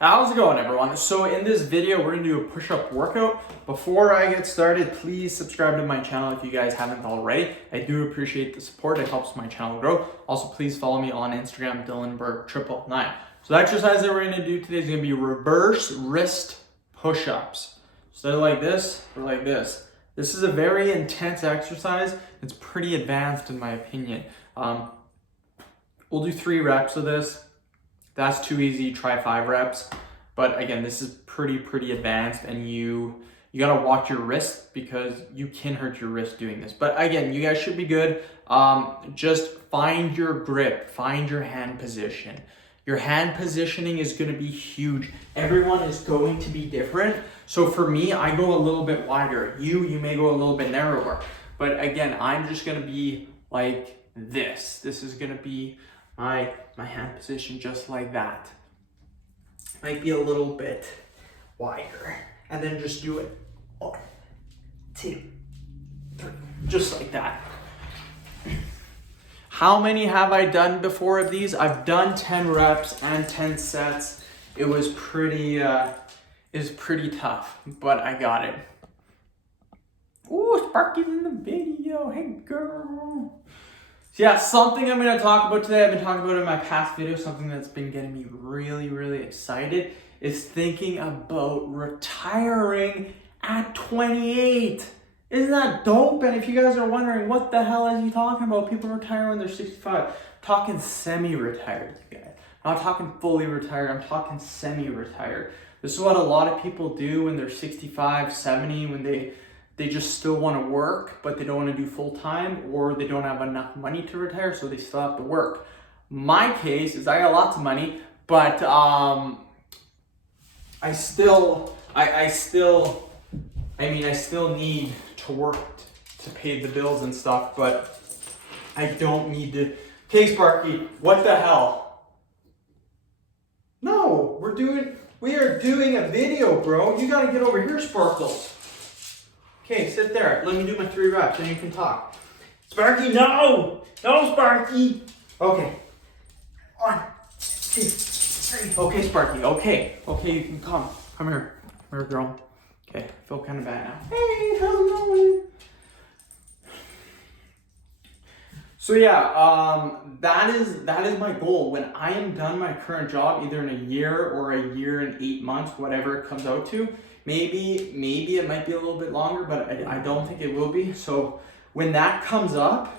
How's it going, everyone? So in this video, we're gonna do a push-up workout. Before I get started, please subscribe to my channel if you guys haven't already. I do appreciate the support. It helps my channel grow. Also, please follow me on Instagram, DylanBurke999. So the exercise that we're gonna do today is gonna be reverse wrist push-ups. So they're like this or like this. This is a very intense exercise. It's pretty advanced in my opinion. We'll do 3 reps of this. That's too easy, try 5 reps. But again, this is pretty advanced, and you gotta watch your wrist because you can hurt your wrist doing this. But again, you guys should be good. Just find your grip, find your hand position. Your hand positioning is gonna be huge. Everyone is going to be different. So for me, I go a little bit wider. You may go a little bit narrower. But again, I'm just gonna be like this. This is gonna be my hand position, just like that. Might be a little bit wider. And then just do it 1, 2, 3, just like that. How many have I done before of these? I've done 10 reps and 10 sets. It was pretty tough, but I got it. Ooh, Sparky's in the video. Hey, girl. So yeah, something I'm going to talk about today, I've been talking about it in my past videos, something that's been getting me really excited, is thinking about retiring at 28. Isn't that dope? And if you guys are wondering, what the hell is he talking about? People retire when they're 65. I'm talking semi-retired, you guys. I'm not talking fully retired, I'm talking semi-retired. This is what a lot of people do when they're 65, 70, when they just still want to work, but they don't want to do full time, or they don't have enough money to retire, so they still have to work. My case is I got lots of money, but I still need to work to pay the bills and stuff, but I don't need to. Okay, Sparky, what the hell? No, we are doing a video, bro. You gotta get over here, Sparkles. Okay, sit there. Let me do my 3 reps, and you can talk. Sparky, no! No, Sparky! Okay. 1, 2, 3. Okay, Sparky. Okay, you can come. Come here. Come here, girl. Okay, I feel kind of bad now. Hey, how's it going? So yeah, that is my goal. When I am done my current job, either in a year or a year and 8 months, whatever it comes out to, maybe it might be a little bit longer, but I don't think it will be. So when that comes up,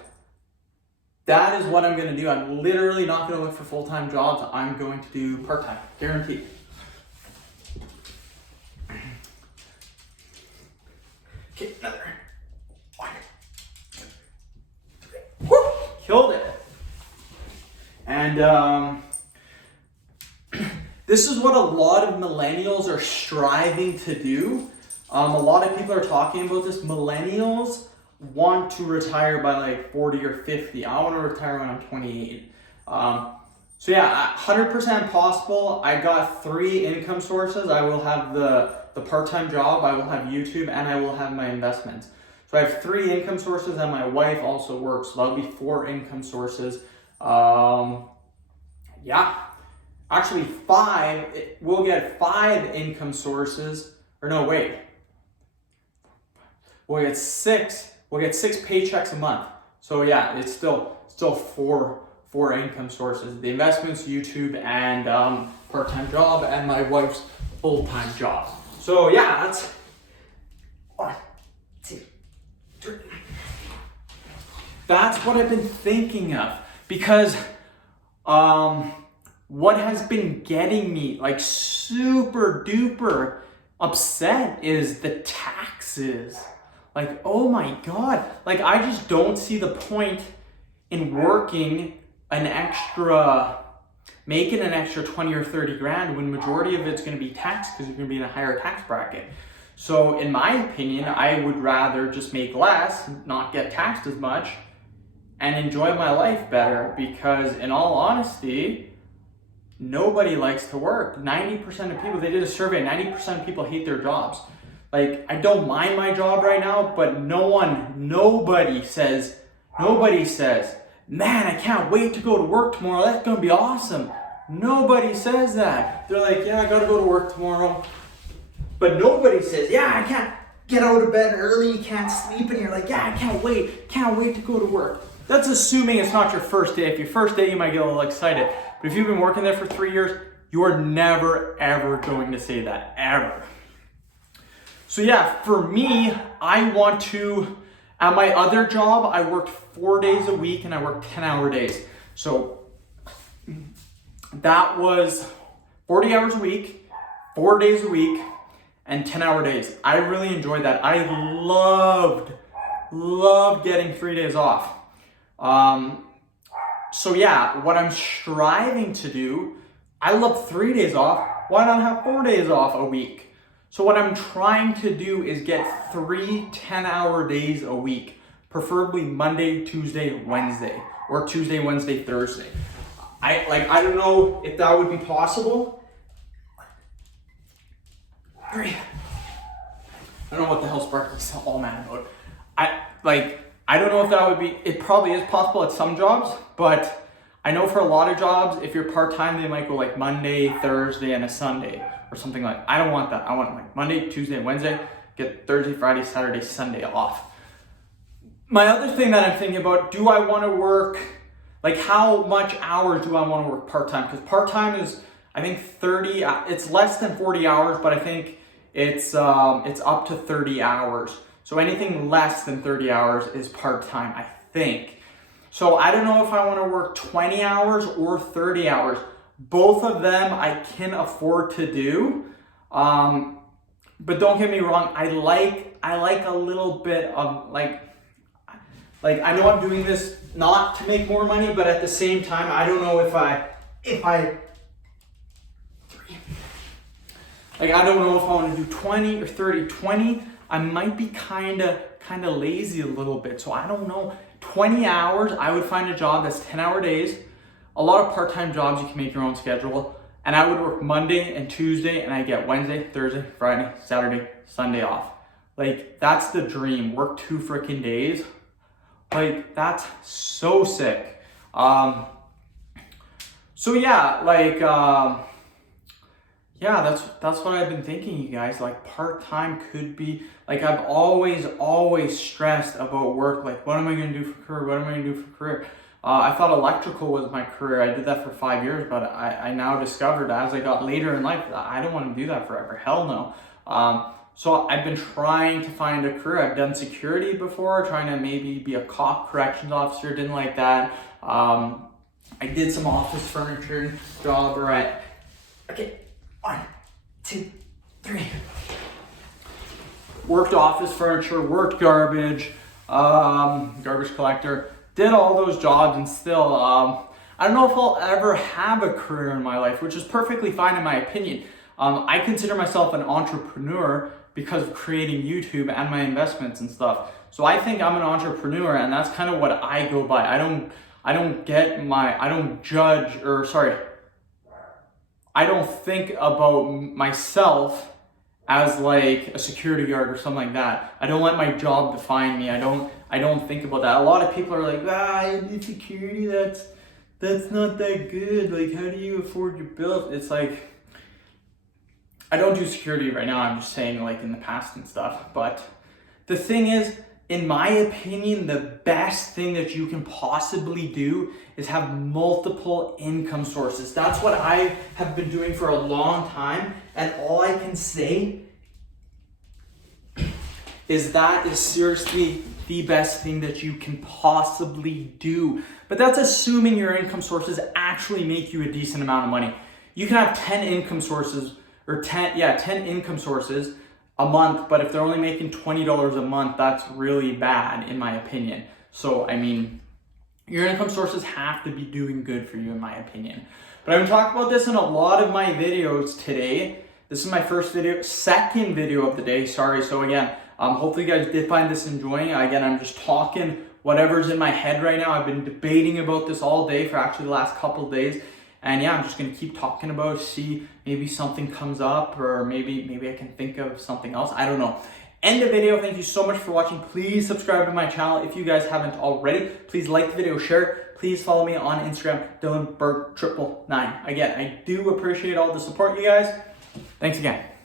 that is what I'm going to do. I'm literally not going to look for full-time jobs. I'm going to do part-time, guaranteed. Okay, another 1, 2, 3. Woo! Killed it. And this is what a lot of millennials are striving to do. A lot of people are talking about this. Millennials want to retire by like 40 or 50. I want to retire when I'm 28. So yeah, 100% possible. I got 3 income sources. I will have the part-time job, I will have YouTube, and I will have my investments. So I have 3 income sources, and my wife also works. So that'll be 4 income sources. Yeah. Actually 5, we'll get 5 income sources, or no, wait. We'll get 6 paychecks a month. So yeah, it's still 4 income sources. The investments, YouTube, and part-time job, and my wife's full-time job. So yeah, that's 1, 2, 3. That's what I've been thinking of, because what has been getting me like super duper upset is the taxes. Like, oh my God. Like, I just don't see the point in working making an extra 20 or 30 grand when majority of it's going to be taxed because you're going to be in a higher tax bracket. So in my opinion, I would rather just make less, not get taxed as much, and enjoy my life better, because in all honesty, nobody likes to work. 90% of people, they did a survey, 90% of people hate their jobs. Like, I don't mind my job right now, but nobody says, man, I can't wait to go to work tomorrow. That's gonna be awesome. Nobody says that. They're like, yeah, I gotta go to work tomorrow. But nobody says, yeah, I can't get out of bed early, you can't sleep, and you're like, yeah, I can't wait to go to work. That's assuming it's not your first day. If your first day, you might get a little excited. But if you've been working there for 3 years, you are never, ever going to say that, ever. So yeah, for me, I want to, at my other job, I worked 4 days a week and I worked 10-hour days. So that was 40 hours a week, 4 days a week, and 10-hour days. I really enjoyed that. I loved getting 3 days off. So yeah, what I'm striving to do, I love 3 days off. Why not have 4 days off a week? So what I'm trying to do is get 3 10-hour days a week, preferably Monday, Tuesday, Wednesday, or Tuesday, Wednesday, Thursday. I don't know if that would be possible. I don't know what the hell Sparky's all mad about. I don't know if that would be, it probably is possible at some jobs, but I know for a lot of jobs, if you're part-time, they might go like Monday, Thursday, and a Sunday or something like that. I don't want that. I want like Monday, Tuesday, and Wednesday, get Thursday, Friday, Saturday, Sunday off. My other thing that I'm thinking about, do I want to work, like how much hours do I want to work part-time? Because part-time is, I think 30, it's less than 40 hours, but I think it's up to 30 hours. So anything less than 30 hours is part-time, I think. So I don't know if I want to work 20 hours or 30 hours. Both of them I can afford to do. But don't get me wrong, I like a little bit of like I know I'm doing this not to make more money, but at the same time, I don't know if I don't know if I want to do 20 or 30. 20, I might be kind of lazy a little bit. So I don't know. 20 hours, I would find a job that's 10-hour days. A lot of part-time jobs, you can make your own schedule. And I would work Monday and Tuesday, and I get Wednesday, Thursday, Friday, Saturday, Sunday off. Like, that's the dream. Work 2 freaking days. Like, that's so sick. So yeah, yeah, that's what I've been thinking, you guys. Like, part-time could be, like, I've always stressed about work. Like, what am I going to do for career? What am I going to do for career? I thought electrical was my career. I did that for 5 years, but I now discovered as I got later in life, I don't want to do that forever. Hell no. So I've been trying to find a career. I've done security before, trying to maybe be a cop, corrections officer, didn't like that. I did some office furniture job where okay, 1, 2, 3. Worked office furniture, worked garbage, garbage collector, did all those jobs, and still, I don't know if I'll ever have a career in my life, which is perfectly fine in my opinion. I consider myself an entrepreneur because of creating YouTube and my investments and stuff. So I think I'm an entrepreneur, and that's kind of what I go by. I don't think about myself as like a security guard or something like that. I don't let my job define me. I don't think about that. A lot of people are like, in security, that's not that good. Like, how do you afford your bills? It's like, I don't do security right now. I'm just saying, like, in the past and stuff. But the thing is, in my opinion, the best thing that you can possibly do is have multiple income sources. That's what I have been doing for a long time. And all I can say is that is seriously the best thing that you can possibly do. But that's assuming your income sources actually make you a decent amount of money. You can have 10 income sources, or 10 income sources a month, but if they're only making $20 a month, that's really bad in my opinion. So, I mean, your income sources have to be doing good for you in my opinion. But I'm talking about this in a lot of my videos today. This is my second video of the day, sorry. So again, hopefully you guys did find this enjoying. Again, I'm just talking whatever's in my head right now. I've been debating about this all day for actually the last couple of days. And yeah, I'm just gonna keep talking about it, see maybe something comes up, or maybe I can think of something else. I don't know. End the video. Thank you so much for watching. Please subscribe to my channel if you guys haven't already. Please like the video, share it. please follow me on Instagram, DylanBerg999. Again, I do appreciate all the support, you guys. Thanks again.